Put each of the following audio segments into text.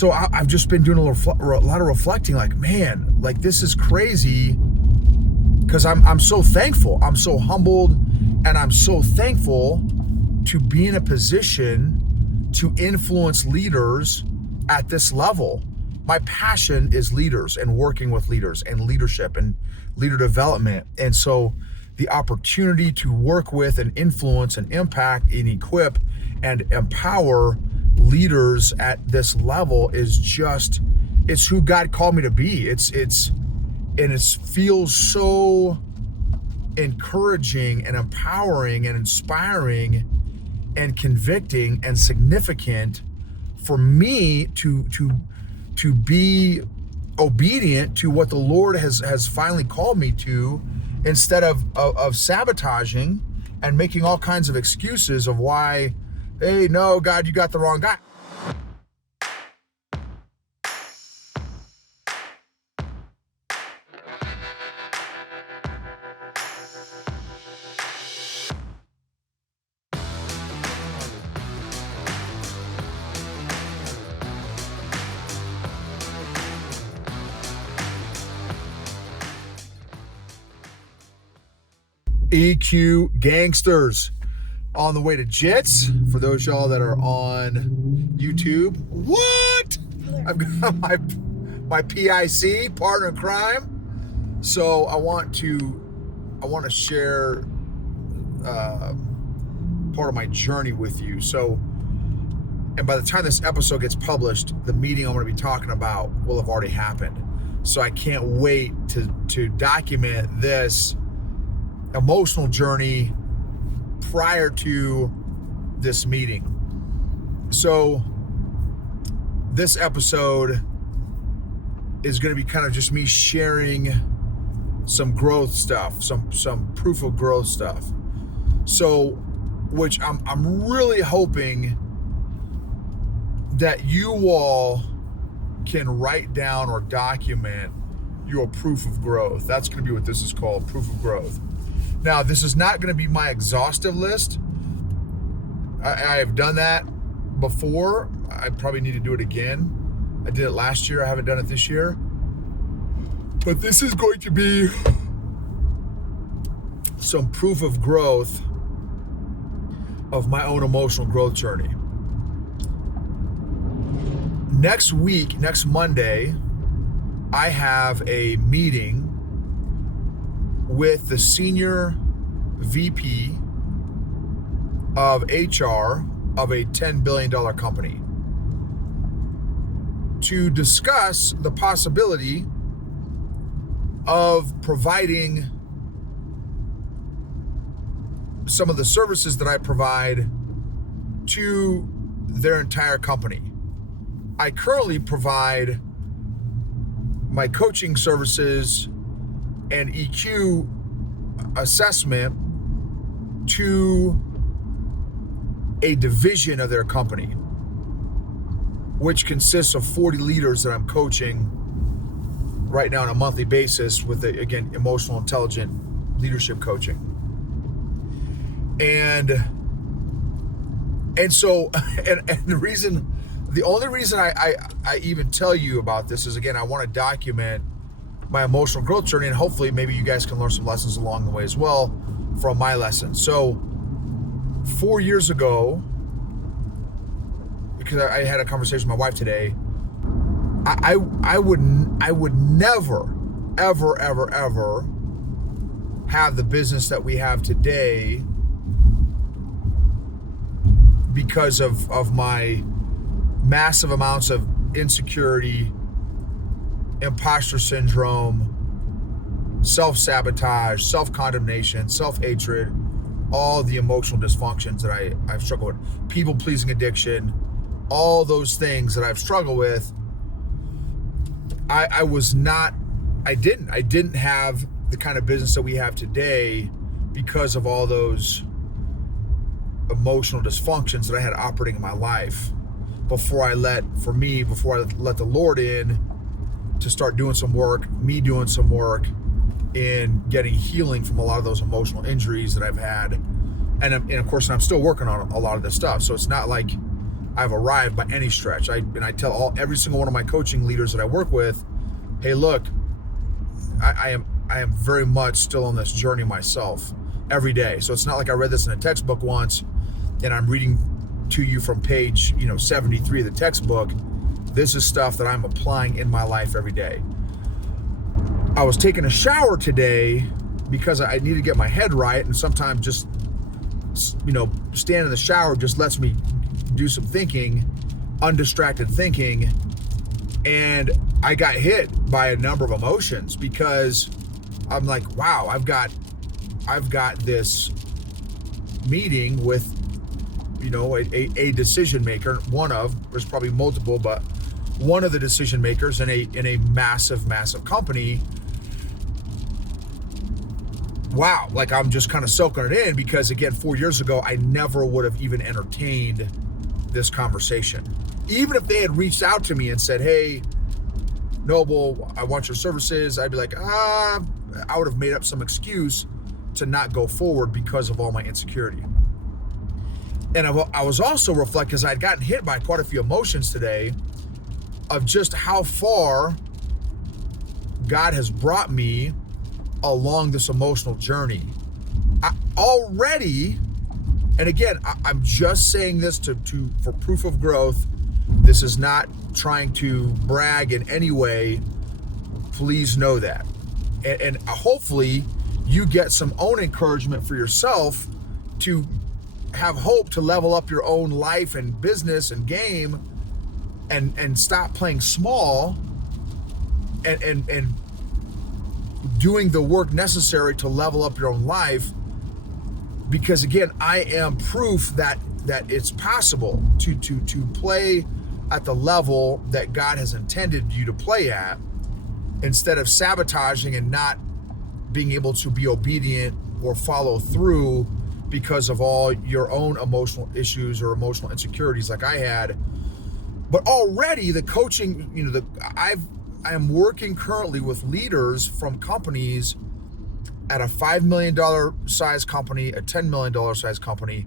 So I've just been doing a lot of reflecting, like, man, like this is crazy, because I'm so thankful. I'm so humbled, and I'm so thankful to be in a position to influence leaders at this level. My passion is leaders and working with leaders and leadership and leader development. And so the opportunity to work with and influence and impact and equip and empower leaders at this level is just, it's who God called me to be. It feels so encouraging and empowering and inspiring and convicting and significant for me to be obedient to what the Lord has finally called me to, instead of sabotaging and making all kinds of excuses of why, hey, no, God, you got the wrong guy. EQ gangsters on the way to Jits. For those y'all that are on YouTube, what? I've got my PIC, partner in crime. So I want to share part of my journey with you. So, and by the time this episode gets published, the meeting I'm going to be talking about will have already happened. So I can't wait to document this emotional journey prior to this meeting. So this episode is going to be kind of just me sharing some growth stuff, some proof of growth stuff. So, which I'm really hoping that you all can write down or document your proof of growth. That's going to be what this is called, proof of growth. Now, this is not going to be my exhaustive list. I have done that before. I probably need to do it again. I did it last year. I haven't done it this year. But this is going to be some proof of growth of my own emotional growth journey. Next week, next Monday, I have a meeting with the senior VP of HR of a $10 billion company to discuss the possibility of providing some of the services that I provide to their entire company. I currently provide my coaching services and EQ assessment to a division of their company, which consists of 40 leaders that I'm coaching right now on a monthly basis with, again, emotional intelligent leadership coaching. And so the only reason I even tell you about this is, again, I want to document my emotional growth journey, and hopefully maybe you guys can learn some lessons along the way as well from my lessons. So 4 years ago, because I had a conversation with my wife today, I would never, ever have the business that we have today because of my massive amounts of insecurity, imposter syndrome, self-sabotage, self-condemnation, self-hatred, all the emotional dysfunctions that I've struggled with, people-pleasing addiction, all those things that I've struggled with. I didn't have the kind of business that we have today because of all those emotional dysfunctions that I had operating in my life before I let the Lord in to start doing some work in getting healing from a lot of those emotional injuries that I've had. And of course, I'm still working on a lot of this stuff. So it's not like I've arrived by any stretch. I tell every single one of my coaching leaders that I work with, hey, look, I am very much still on this journey myself every day. So it's not like I read this in a textbook once and I'm reading to you from page 73 of the textbook. This is stuff that I'm applying in my life every day. I was taking a shower today because I need to get my head right, and sometimes just stand in the shower just lets me do some thinking, undistracted thinking, and I got hit by a number of emotions because I'm like, wow, I've got this meeting with a decision maker. There's probably multiple, but one of the decision makers in a massive company. Wow, like I'm just kind of soaking it in because, again, 4 years ago, I never would have even entertained this conversation. Even if they had reached out to me and said, hey, Noble, I want your services, I'd be like, I would have made up some excuse to not go forward because of all my insecurity. And I was also reflecting, because I'd gotten hit by quite a few emotions today, of just how far God has brought me along this emotional journey. Already, and again, I'm just saying this for proof of growth. This is not trying to brag in any way. Please know that. And hopefully you get some own encouragement for yourself to have hope to level up your own life and business and game and stop playing small and doing the work necessary to level up your own life. Because again, I am proof that it's possible to play at the level that God has intended you to play at, instead of sabotaging and not being able to be obedient or follow through because of all your own emotional issues or emotional insecurities like I had. But already the coaching, I am working currently with leaders from companies at a $5 million size company, a $10 million size company,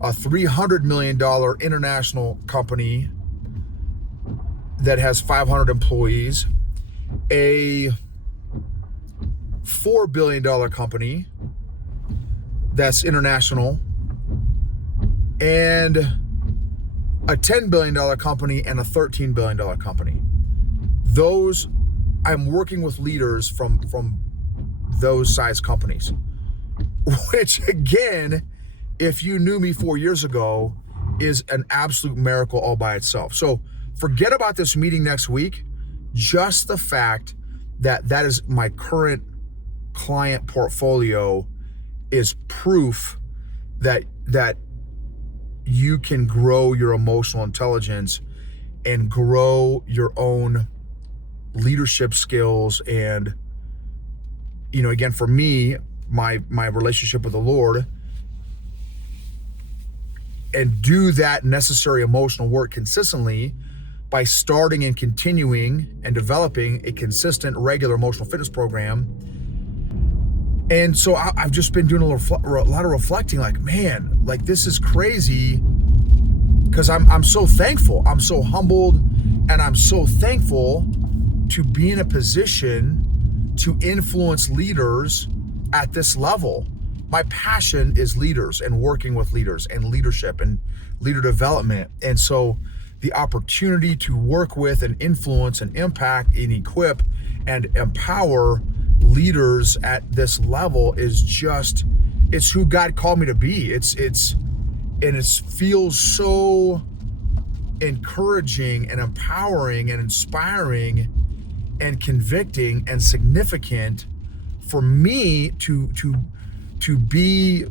a $300 million international company that has 500 employees, a $4 billion company that's international, and a $10 billion company and a $13 billion company. Those, I'm working with leaders from those size companies, which again, if you knew me 4 years ago, is an absolute miracle all by itself. So forget about this meeting next week. Just the fact that is my current client portfolio is proof that you can grow your emotional intelligence and grow your own leadership skills. And again, for me, my relationship with the Lord, and do that necessary emotional work consistently by starting and continuing and developing a consistent, regular emotional fitness program. And so I've just been doing a lot of reflecting, like, man, like this is crazy, because I'm so thankful. I'm so humbled, and I'm so thankful to be in a position to influence leaders at this level. My passion is leaders and working with leaders and leadership and leader development. And so the opportunity to work with and influence and impact and equip and empower leaders at this level is it's who God called me to be. It feels so encouraging and empowering and inspiring and convicting and significant for me to be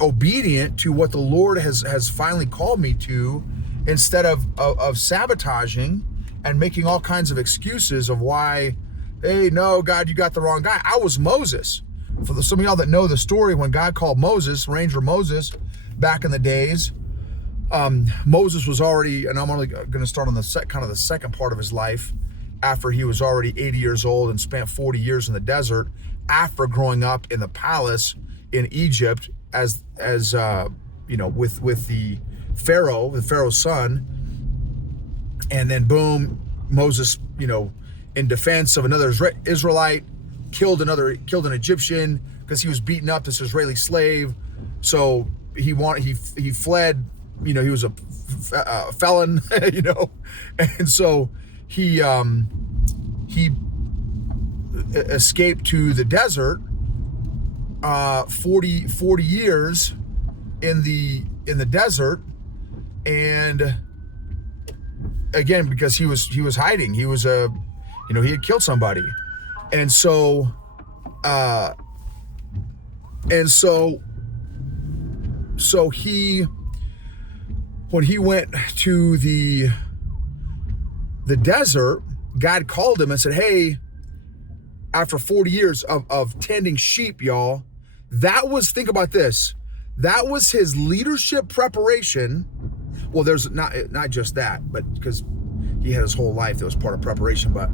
obedient to what the Lord has finally called me to, instead of sabotaging and making all kinds of excuses of why, hey, no, God, you got the wrong guy. I was Moses. For some of y'all that know the story, when God called Moses, Ranger Moses, back in the days, Moses was already, and I'm only going to start on the second part of his life, after he was already 80 years old and spent 40 years in the desert, after growing up in the palace in Egypt with the Pharaoh's son, And then boom, Moses, in defense of another Israelite, killed an Egyptian because he was beating up this Israeli slave. So he fled. He was a felon. And so he escaped to the desert. 40 years in the desert, and again because he was hiding. He was he had killed somebody, and so he, when he went to the desert, God called him and said, hey, after 40 years of tending sheep, y'all, think about this, that was his leadership preparation. Well, there's not just that, but because he had his whole life that was part of preparation, but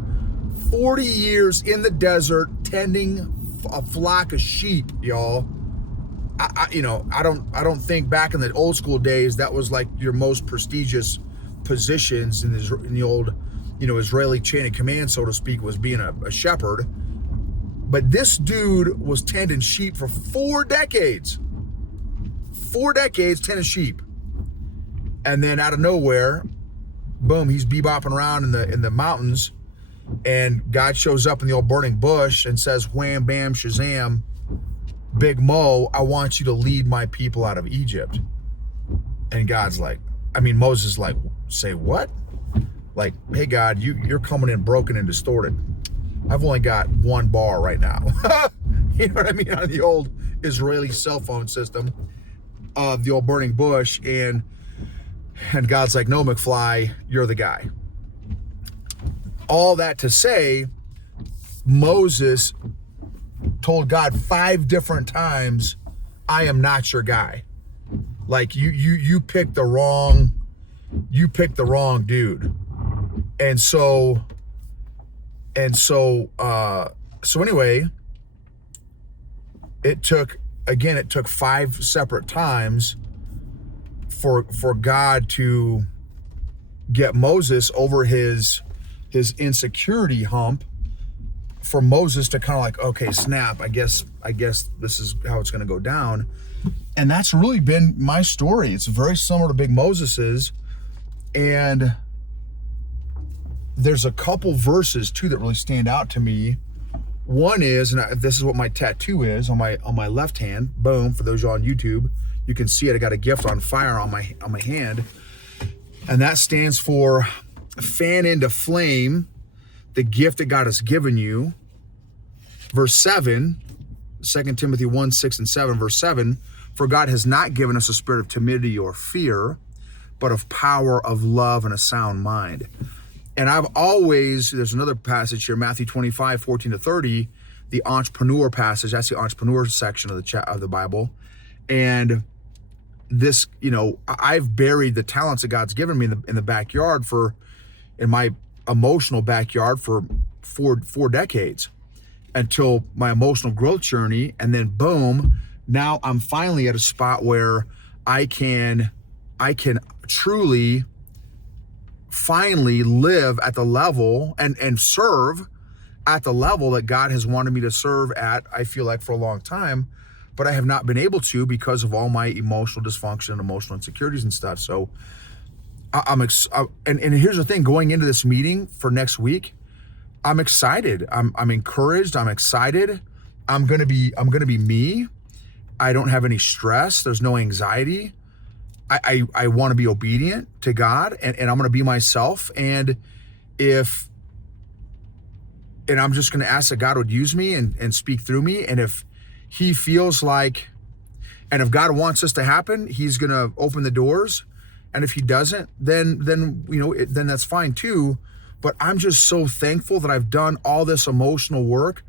40 years in the desert tending a flock of sheep, y'all. I don't think back in the old school days that was like your most prestigious positions in the old, Israeli chain of command, so to speak, was being a shepherd. But this dude was tending sheep for 4 decades. 4 decades tending sheep. And then out of nowhere, boom, he's bebopping around in the mountains, and God shows up in the old burning bush and says, wham, bam, shazam, Big Mo, I want you to lead my people out of Egypt. And Moses is like, say what? Like, hey, God, you're coming in broken and distorted. I've only got 1 bar right now. You know what I mean? On the old Israeli cell phone system of the old burning bush. And God's like, no, McFly, you're the guy. All that to say, Moses told God 5 different times, I am not your guy. Like you picked the wrong dude. So anyway, it took 5 separate times for God to get Moses over his insecurity hump, for Moses to kind of like, okay, snap, I guess this is how it's going to go down. And that's really been my story. It's very similar to Big Moses's. And there's a couple verses too that really stand out to me. One is, and this is what my tattoo is on my left hand. Boom, for those of you on YouTube, you can see it. I got a gift on fire on my hand. And that stands for fan into flame the gift that God has given you. Verse 7, 2 Timothy 1, 6, and 7, verse 7, for God has not given us a spirit of timidity or fear, but of power, of love, and a sound mind. And there's another passage here, Matthew 25, 14 to 30, the entrepreneur passage. That's the entrepreneur section of the Bible. And this, I've buried the talents that God's given me in the backyard in my emotional backyard for four decades, until my emotional growth journey. And then boom, now I'm finally at a spot where I can truly finally live at the level and serve at the level that God has wanted me to serve at, I feel like, for a long time, but I have not been able to because of all my emotional dysfunction, emotional insecurities and stuff. So and here's the thing, going into this meeting for next week, I'm excited. I'm encouraged. I'm excited. I'm gonna be me. I don't have any stress. There's no anxiety. I want to be obedient to God, and I'm gonna be myself. And I'm just gonna ask that God would use me and speak through me. And if He feels like, and if God wants this to happen, He's gonna open the doors. And if He doesn't, then that's fine too. But I'm just so thankful that I've done all this emotional work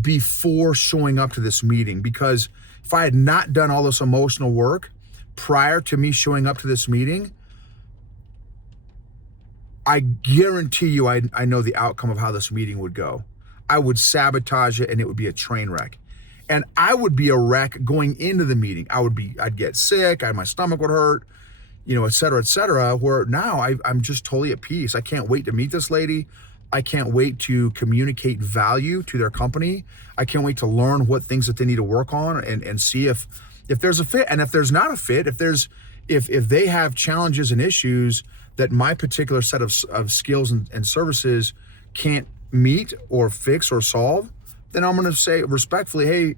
before showing up to this meeting. Because if I had not done all this emotional work prior to me showing up to this meeting, I guarantee you I know the outcome of how this meeting would go. I would sabotage it, and it would be a train wreck. And I would be a wreck going into the meeting. I'd get sick, my stomach would hurt. et cetera, where now I'm just totally at peace. I can't wait to meet this lady. I can't wait to communicate value to their company. I can't wait to learn what things that they need to work on, and see if there's a fit. And if there's not a fit, if they have challenges and issues that my particular set of skills and services can't meet or fix or solve, then I'm going to say respectfully, hey,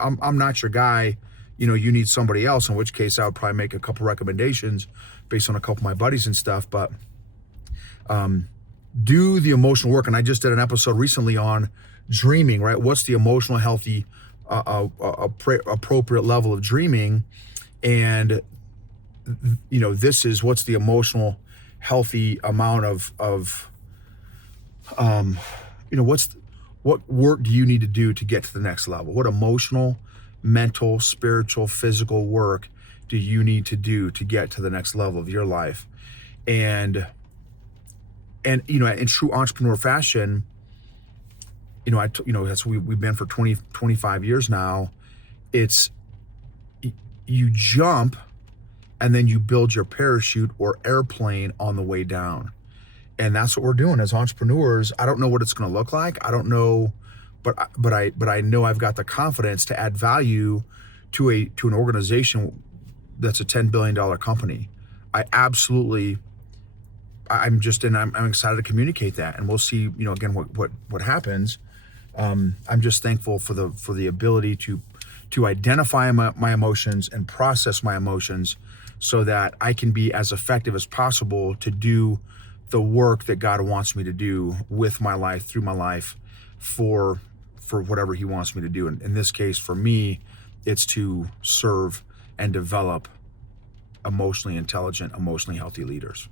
I'm not your guy. You need somebody else, in which case I would probably make a couple recommendations based on a couple of my buddies and stuff. But do the emotional work. And I just did an episode recently on dreaming, right? What's the emotional healthy appropriate level of dreaming? And this is what's the emotional healthy amount of what work do you need to do to get to the next level? What emotional, mental, spiritual, physical work do you need to do to get to the next level of your life? And in true entrepreneur fashion, that's we've been for 25 years now. It's you jump and then you build your parachute or airplane on the way down. And that's what we're doing as entrepreneurs. I don't know what it's going to look like. I don't know, but I know I've got the confidence to add value to an organization that's a $10 billion company. I'm excited to communicate that, and we'll see, again, what happens. I'm just thankful for the ability to identify my emotions and process my emotions so that I can be as effective as possible to do the work that God wants me to do with my life, through my life, for whatever he wants me to do. And in this case, for me, it's to serve and develop emotionally intelligent, emotionally healthy leaders.